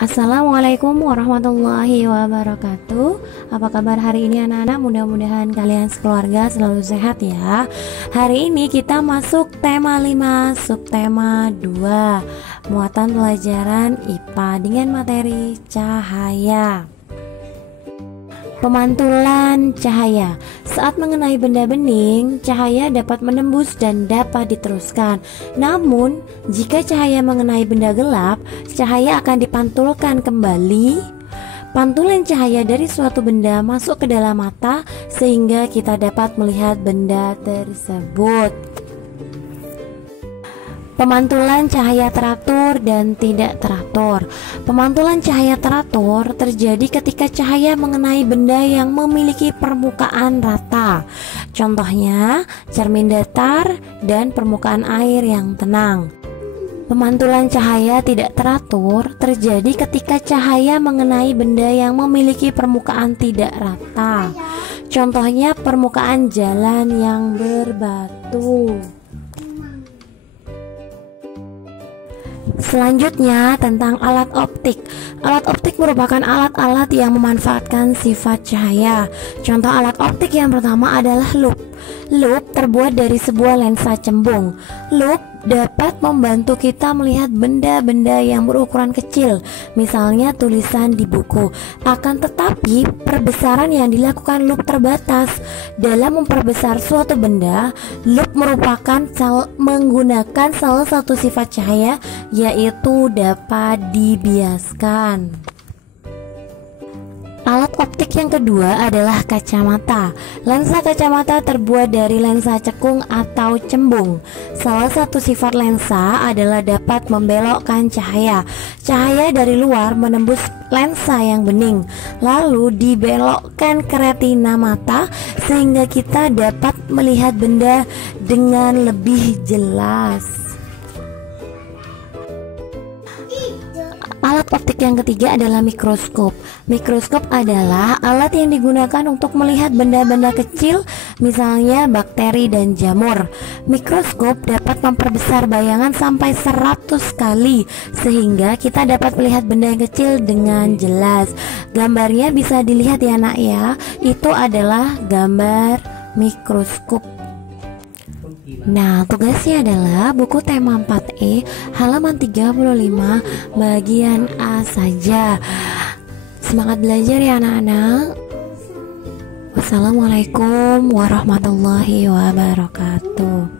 Assalamualaikum warahmatullahi wabarakatuh. Apa kabar hari ini anak-anak? Mudah-mudahan kalian sekeluarga selalu sehat ya. Hari ini kita masuk tema 5, subtema 2, muatan pelajaran IPA dengan materi cahaya. Pemantulan cahaya. Saat mengenai benda bening, cahaya dapat menembus dan dapat diteruskan. Namun, jika cahaya mengenai benda gelap, cahaya akan dipantulkan kembali. Pantulan cahaya dari suatu benda masuk ke dalam mata sehingga kita dapat melihat benda tersebut. Pemantulan cahaya teratur dan tidak teratur. Pemantulan cahaya teratur terjadi ketika cahaya mengenai benda yang memiliki permukaan rata. Contohnya, cermin datar dan permukaan air yang tenang. Pemantulan cahaya tidak teratur terjadi ketika cahaya mengenai benda yang memiliki permukaan tidak rata. Contohnya, permukaan jalan yang berbatu. Selanjutnya tentang alat optik. Alat optik merupakan alat-alat yang memanfaatkan sifat cahaya. Contoh alat optik yang pertama adalah lup. Lup terbuat dari sebuah lensa cembung. Lup dapat membantu kita melihat benda-benda yang berukuran kecil, misalnya tulisan di buku. Akan tetapi, perbesaran yang dilakukan lup terbatas. Dalam memperbesar suatu benda, lup menggunakan salah satu sifat cahaya, yaitu dapat dibiaskan. Alat optik yang kedua adalah kacamata. Lensa kacamata terbuat dari lensa cekung atau cembung. Salah satu sifat lensa adalah dapat membelokkan cahaya. Cahaya dari luar menembus lensa yang bening, lalu dibelokkan ke retina mata sehingga kita dapat melihat benda dengan lebih jelas. Alat optik yang ketiga adalah mikroskop. Mikroskop adalah alat yang digunakan untuk melihat benda-benda kecil, misalnya bakteri dan jamur. Mikroskop dapat memperbesar bayangan sampai 100 kali, sehingga kita dapat melihat benda yang kecil dengan jelas. Gambarnya bisa dilihat ya nak ya, itu adalah gambar mikroskop. Nah, tugasnya adalah buku tema 4E halaman 35 bagian A saja. Semangat belajar ya anak-anak. Wassalamualaikum warahmatullahi wabarakatuh.